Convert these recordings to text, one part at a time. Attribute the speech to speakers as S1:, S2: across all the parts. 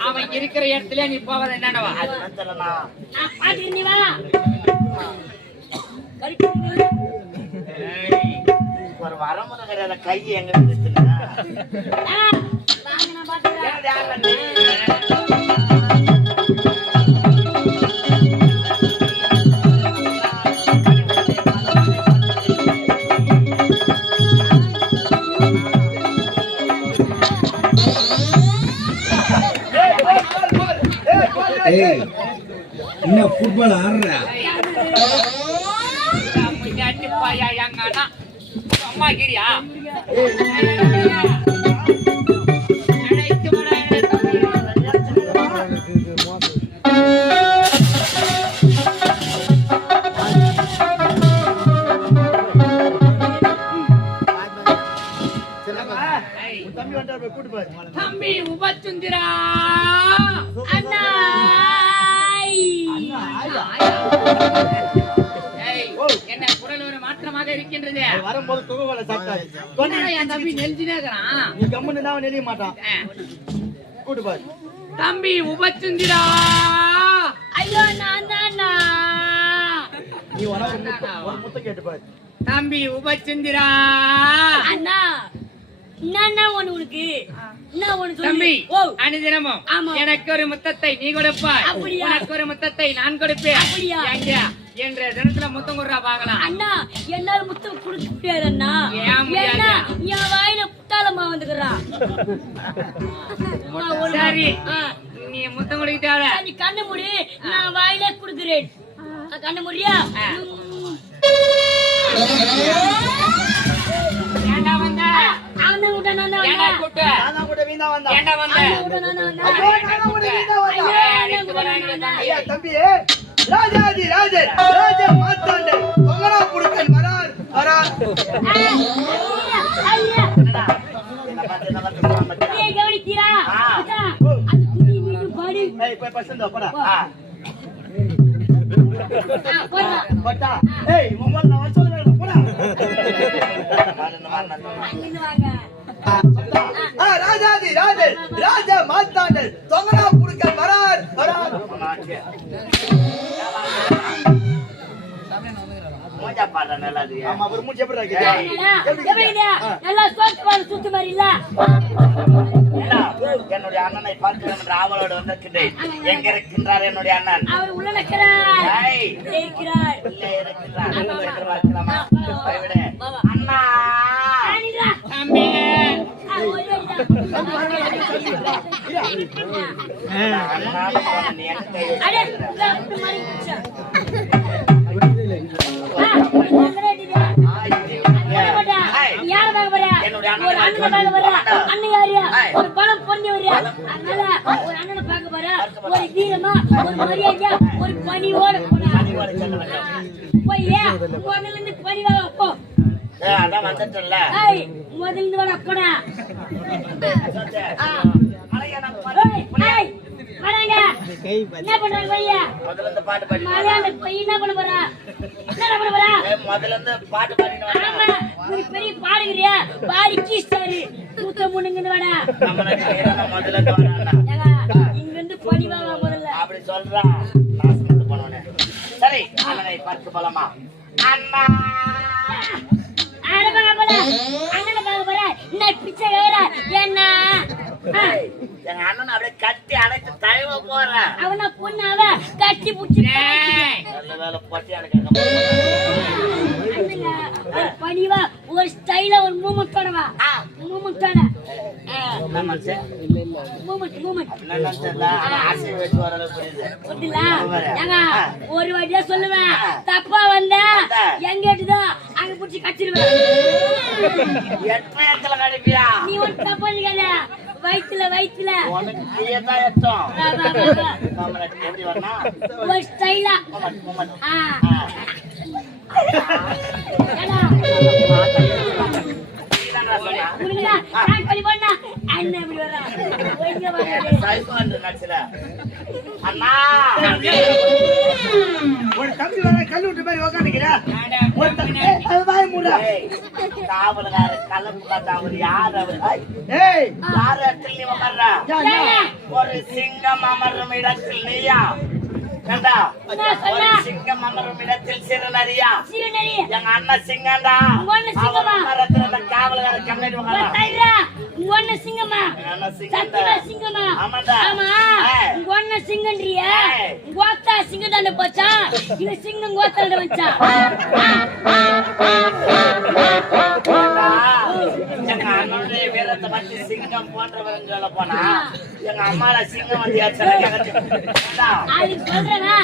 S1: அவன் இருக்கிற இடத்துல நீ போவது
S2: வா.
S3: ஒரு வரமுறை கிடையாது கை எங்க
S4: ஃபுட்பால் ஆடுற.
S1: அம்மா கிரியா
S3: தம்பி
S1: உபச்சுந்திரா
S2: அண்ணா.
S1: என்ன குரல் ஒரு மாற்றமாக இருக்கின்றது?
S3: வரும்போது துகவலை சாப்பிட்டாரு
S1: என் தம்பி நெஞ்சினே இருக்கிறான்?
S3: நீ கம்முன்னு தான் நெளிய மாட்டான். கூட்டு
S1: தம்பி உபச்சுந்திரா
S2: ஐயோ நான்
S3: நீ முத்தம் கேட்டு
S1: தம்பி உபச்சுந்திரா
S2: அண்ணா என்னண்ணா ஒண்ணு உனக்கு? என்ன ஒண்ணு
S1: தம்பி
S2: சொல்லு ஓ.
S1: அனுதினமும்
S2: ஆமா.
S1: எனக்கு ஒரு முத்தத்தை நீ கொடுப்பாய்.
S2: அப்படியா?
S1: உனக்கு ஒரு முத்தத்தை நான் கொடுப்பேன்.
S2: அப்படியா?
S1: என்ற தினத்துல முத்தம் கொடுறா பார்க்கலாம்.
S2: அண்ணா என்னால முத்தம் கொடுக்க முடியாது? அண்ணா என் வாயில புத்தாலம்மா வந்துக்கிறா.
S1: சரி. நீ முத்தம் கொடுக்கிட்டால
S2: நீ கண்ணு மூடி. நான் வாயில குடுக்குறேன். கண்ணு முடியா
S1: தம்பி.
S3: ராஜாதி ராஜன் ராஜா மாத்தாண்ட. தொங்கரா புடுக்கன் வரார் வரார்.
S2: ஐயா,
S3: என்ன பார்த்து என்ன பார்த்து போறான் மச்சான்.
S2: நீ கவனிக்கிறா பாடு
S3: ஏய் போய் பசங்க போடா ஆ.
S2: ஆ, போடா.
S3: போட்டா. ஏய் மொபைல் நான் சொல்லுவேன் போடா. ராஜாதி ராஜன் ராஜா மாத்தாண்டன் தொங்கரா புடுக்கன் வரார் வரார். ஆமா ஒரு எப்படி இருக்கு? என்னுடைய அண்ணனை பார்க்க என்ற ஆவலோடு வந்திருக்கின்றேன். எங்க இருக்கின்றார் என்னுடைய அண்ணன்?
S2: அவர் உள்ள
S3: ஏய்,
S2: இருக்கிறார். ஒரு
S3: அண்ணனை
S2: பார்க்க வரியா? அதனால ஒரு அண்ணனை பார்க்க போற. ஒரு வீரமா, ஒரு மரியாதையா, ஒரு போய் ஏன் முதல்ல இருந்து பணிவாக போ
S3: அதான் வந்துட்டேன்ல.
S2: முதல்ல இருந்து என்ன பண்றாங்க பையா
S3: முதல்ல இருந்து பாட்டு பாடி
S2: பையன் என்ன பண்ண போறா என்ன பண்ண போறா
S3: முதல்ல இருந்து பாட்டு பாடிட்டு
S2: ஆமா ஒரு பெரிய பாடுகிறியா பாடி கீஸ்டாரு முத்த வாடா
S3: முதல்ல
S2: இங்க இருந்து முதல்ல
S3: அப்படி சொல்றா நாசமத்து போனவனே சரி பார்த்து போலாமா அண்ணா
S2: அண்ணனை பார்க்க போற போற என்ன பிச்சை என்ன
S3: எங்க அண்ணன் அப்படியே கட்டி அடைச்சு தழுவ போறேன்
S2: அவன பொண்ணாவ கட்டி புடிச்சு
S1: ஏய்,
S3: நல்ல வேலை பொட்டி அடைக்க
S2: அண்ணங்க, ஒரு பணிவா ஒரு ஸ்டைலா ஒரு மூமெண்ட் மூமெண்ட்
S3: புரியுது.
S2: புரியல ஏங்க ஒரு வாட்டியா சொல்லுவேன். தப்பா வந்த எங்க அங்க புடிச்சு
S3: கடிப்பியா?
S2: நீ ஒரு தப்பா வயித்துல வயித்துல.
S3: உனக்கு கீழே எட்டும் எப்படி வரணும்?
S2: ஒரு ஸ்டைலா
S5: மாதிரி உக்காந்துக்கிறா.
S1: அட,
S5: ஒரு தம்பி அது வாய மூடா.
S3: ஏய், காவலுக்கார கலப்பு காட்டு அவர் யார் அவர்?
S5: ஏய்
S3: யார் இடத்துல நீ உட்கார்றா. ஒரு சிங்கம் அமரும் இடத்தில் நீயா? கண்டா? ஒரு? சிங்கம் அமரும் இடத்தில் சிறுநரியா?
S2: சிறுநரி.
S3: எங்க அண்ணன் சிங்கம்டா? அவன்
S2: சிங்கமா? சிங்கமா?
S3: ஆமாண்டா.
S2: சிங்கன்றியா. கோத்தா போச்சா? இல்ல சிங்கம் கோத்தாண்ட வச்சா.
S3: வீரத்தை பத்தி சிங்கம் போனா எங்க அம்மால சிங்கம் வந்து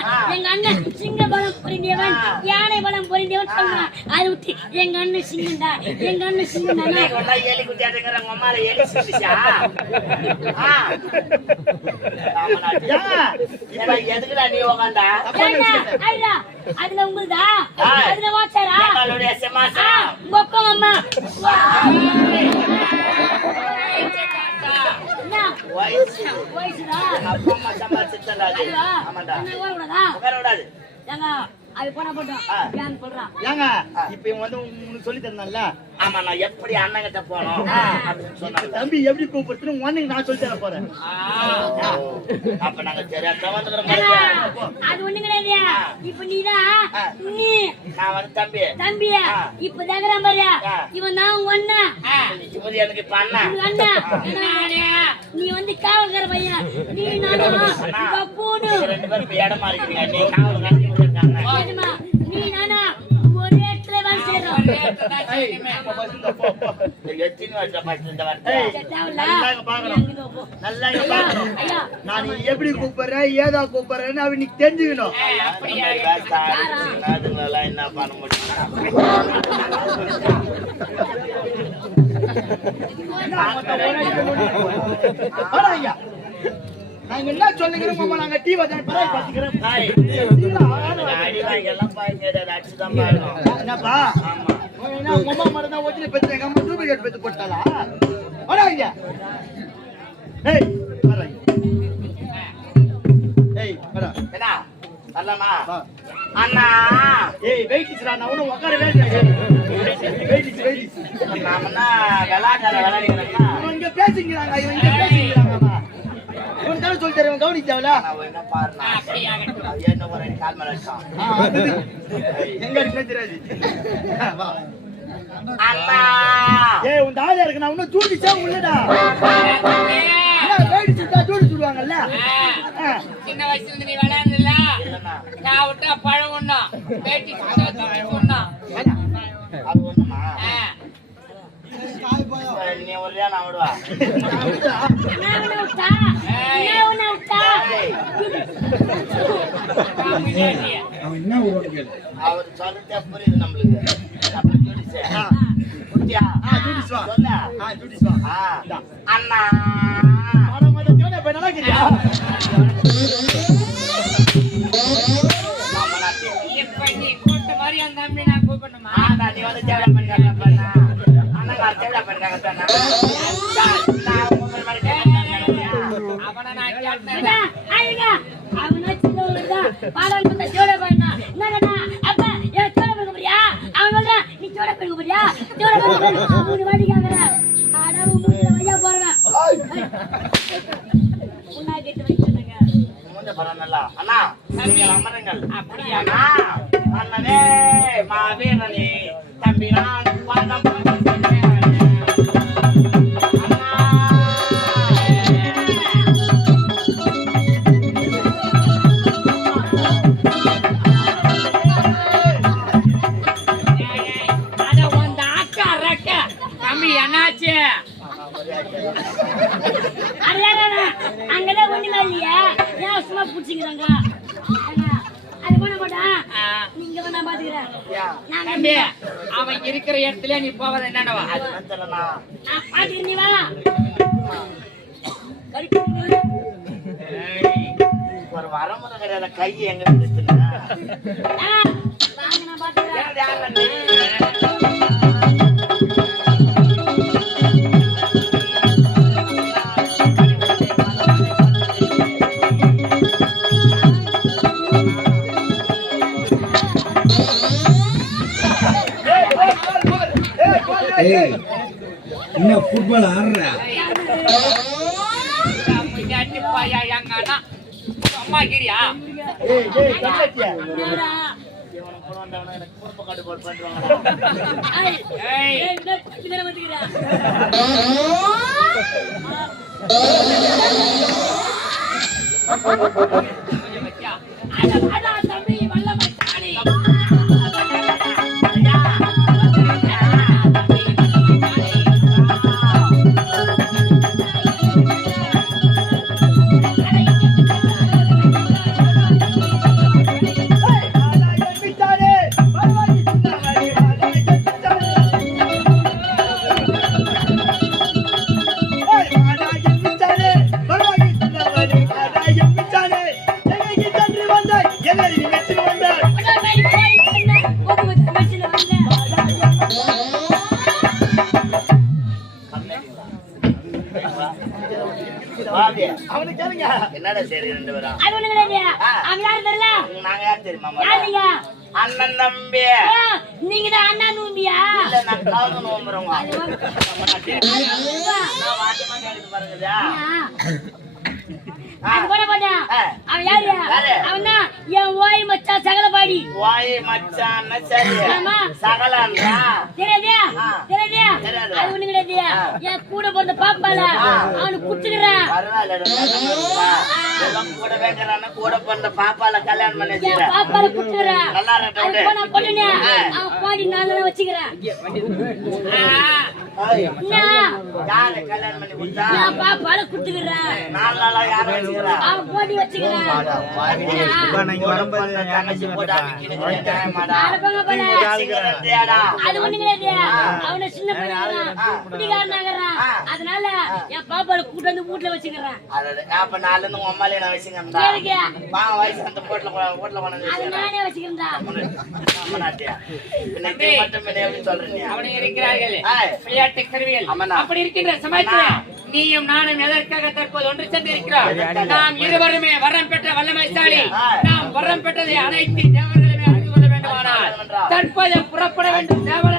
S3: ஆ.
S2: எங்க அண்ணன் சிங்க பலம் பொருந்தியவன்
S3: ஆ.
S2: யானை பலம் பொருந்தியவன் சொன்னான் அது விட்டு எங்க அண்ணன் சிங்கம்டா எங்க அண்ணன் சிங்கம்
S3: கொண்டா எலி குட்டியாட்டுங்கிற உங்க அம்மால எலி சிந்திச்சா எதுக்குடா நீ உக்காந்தா?
S2: அதுல உங்களுதா. அதுல
S3: சிம்மாசனம்
S2: மொக்கம் அம்மா. வயசுடா?
S3: அப்பா அம்மா சம்பாதிச்சுட்டா உட்கார விடாது
S2: ஏங்க அது போனா போட்டோம். சொல்றான்
S5: ஏங்க இப்ப இவன் வந்து உனக்கு சொல்லி தரல
S3: ஆமா நான் எப்படி அண்ணன் கிட்ட போனோம் அப்படின்னு சொன்னாங்க.
S5: தம்பி எப்படி கூப்பிடுறது உனக்கு நான் சொல்லி தர போறேன்.
S3: அப்ப நாங்க
S2: ஏங்க, அது ஒண்ணு கிடையாது இப்ப நீதான். நீ?
S3: நான் வந்து தம்பி.
S2: தம்பியா?
S3: ஆ.
S2: இப்ப தகரம் பாரு
S3: ஆ.
S2: இவன் அண்ணன்
S3: இவர் எனக்கு இப்ப அண்ணன்
S2: நானே. நீ வந்து காவல்கார பையன். நீ நானும். இப்ப பூணு
S3: நீங்க ரெண்டு பேரும் இடமா இருக்கீங்க. நீ காவல்
S2: நானா
S5: எப்படி கூப்பிடுறேன் ஏதா கூப்பிடுறேன்னு அவன் நீ தெரிஞ்சுக்கணும்.
S3: என்ன பண்ண முடியும்.
S5: நாங்க என்ன சொல்லுங்கிறோம் மாமா? நாங்க டீ வச்சு பாத்துக்கிறோம்
S3: ஹாய். அடி வாங்கி எல்லாம் பாருங்க அடிச்சுதான் பாருங்க.
S5: என்னப்பா?
S3: ஆமா.
S5: உன் என்ன மட்டும் தான் ஒரிஜினல் பெற்று எங்க அம்மா டூப்ளிகேட் போட்டாளா? ஏய். ஏய்
S3: என்ன வரலாமா. அண்ணா.
S5: ஏய் வெயிட்டிஸ்டா நான்
S3: நாம என்ன
S5: இங்க பேசிக்கிறாங்க இவன் இங்க பேசிக்கிறாங்கம்மா இவன் தானே சொல்லி தருவன் கவனிக்க தேவையில்ல
S3: நான் ஒரு
S5: எங்க தெரியாது ஏய் உன் தாலியா இருக்கு நான் இன்னும் தூண்டிச்சா உள்ளடா? தான் தூண்டி சொல்லுவாங்கல்ல
S1: சின்ன வயசுல இருந்து நீ விளையாடுல நான் விட்டா பழம் ஒண்ணும் பேட்டி சுத்தா தூக்கி சொன்னான்
S3: அது ஒண்ணுமா. நீ ஒருயா நான் விடுவா
S2: நான் உன்னை விட்டா? நான் உன்னை விட்டா?
S4: அவன் என்ன உருவம் கேளு
S3: அவர் சொல்லிட்டே புரியுது நம்மளுக்கு அப்புறம்.
S5: ஆ,
S3: குட்டியா
S5: ஜூடிஸ் வா.
S3: சொல்ல
S5: ஜூடிஸ் வா.
S3: அண்ணா
S2: பாடால் பார்த்தா ஜோட பாடினா. என்னடா, ஏன் ஜோட அவன் சொல்றான், நீ ஜோட ஜோட மூணு வாட்டி உன்னா கேட்டு
S3: அண்ணா, அமருங்கள்.
S1: அப்படியா?
S3: அண்ணனே, மாவீரனே, தம்பி
S1: அவன் இருக்கிற இடத்துல நீ போவது
S3: தெரியலண்ணா.
S2: நான் பாத்துக்கிறேன், நீ வா.
S3: ஒரு வரமுறை கிடையாது கை எங்க
S4: என்ன ஃபுட்பால் ஆடுற
S1: அம்மா கிரியா
S5: ஏய் ஏய்
S3: எனக்கு
S5: அவனை கேளுங்க
S3: என்னடா சரி ரெண்டு பேரும்?
S2: அது ஒண்ணும் கிடையாது. அவன் யாரு தெரியல?
S3: நாங்க யார் தெரியுமா
S2: நீங்க?
S3: அண்ணன் தம்பி.
S2: ஆ, நீங்கதான் அண்ணா நூம்பியா?
S3: இல்ல நான் காது நோம்புறவங்க.
S2: அது போட மாட்டான். அவன் யாரு?
S3: யாரு?
S2: அவன்தான் என் ஓய் மச்சான் சகலபாடி.
S3: வாய் மச்சான் சரி
S2: ஆமா.
S3: சகலன்றா
S2: தெரியாதா? தெரியாதா? அது ஒண்ணும் கிடையாது. என் கூட பிறந்த பாப்பால. அவனுக்கு குடுத்துக்கிறேன்.
S3: பரவாயில்ல கூட பிறந்த பாப்பால கல்யாணம் பண்ணி
S2: பாப்பால.
S3: நல்லா.
S2: போனா. அவன் பாடி நான் தான் வச்சுக்கிறேன்.
S3: நாலு.
S2: அதனால என் கூட்டு வந்து வீட்டுல வச்சுக்கிறேன்
S3: அப்ப நாலுல இருந்து நான் வயசு அந்த வச்சுக்கிறேன். மட்டும் பின்ன எப்படி சொல்றீங்க?
S1: அவனை இருக்கிறார்கள் விளையாட்டு. அப்படி இருக்கின்ற சமயத்தில் நீயும் நானும் எதற்காக தற்போது ஒன்று சேர்ந்திருக்கிறோம்? நாம் இருவருமே வரம் பெற்ற வல்லமைசாலி. நாம் வரம் பெற்றதை அனைத்து தேவர்களுமே அறிந்து கொள்ள வேண்டுமானால் தற்போது புறப்பட வேண்டும். தேவர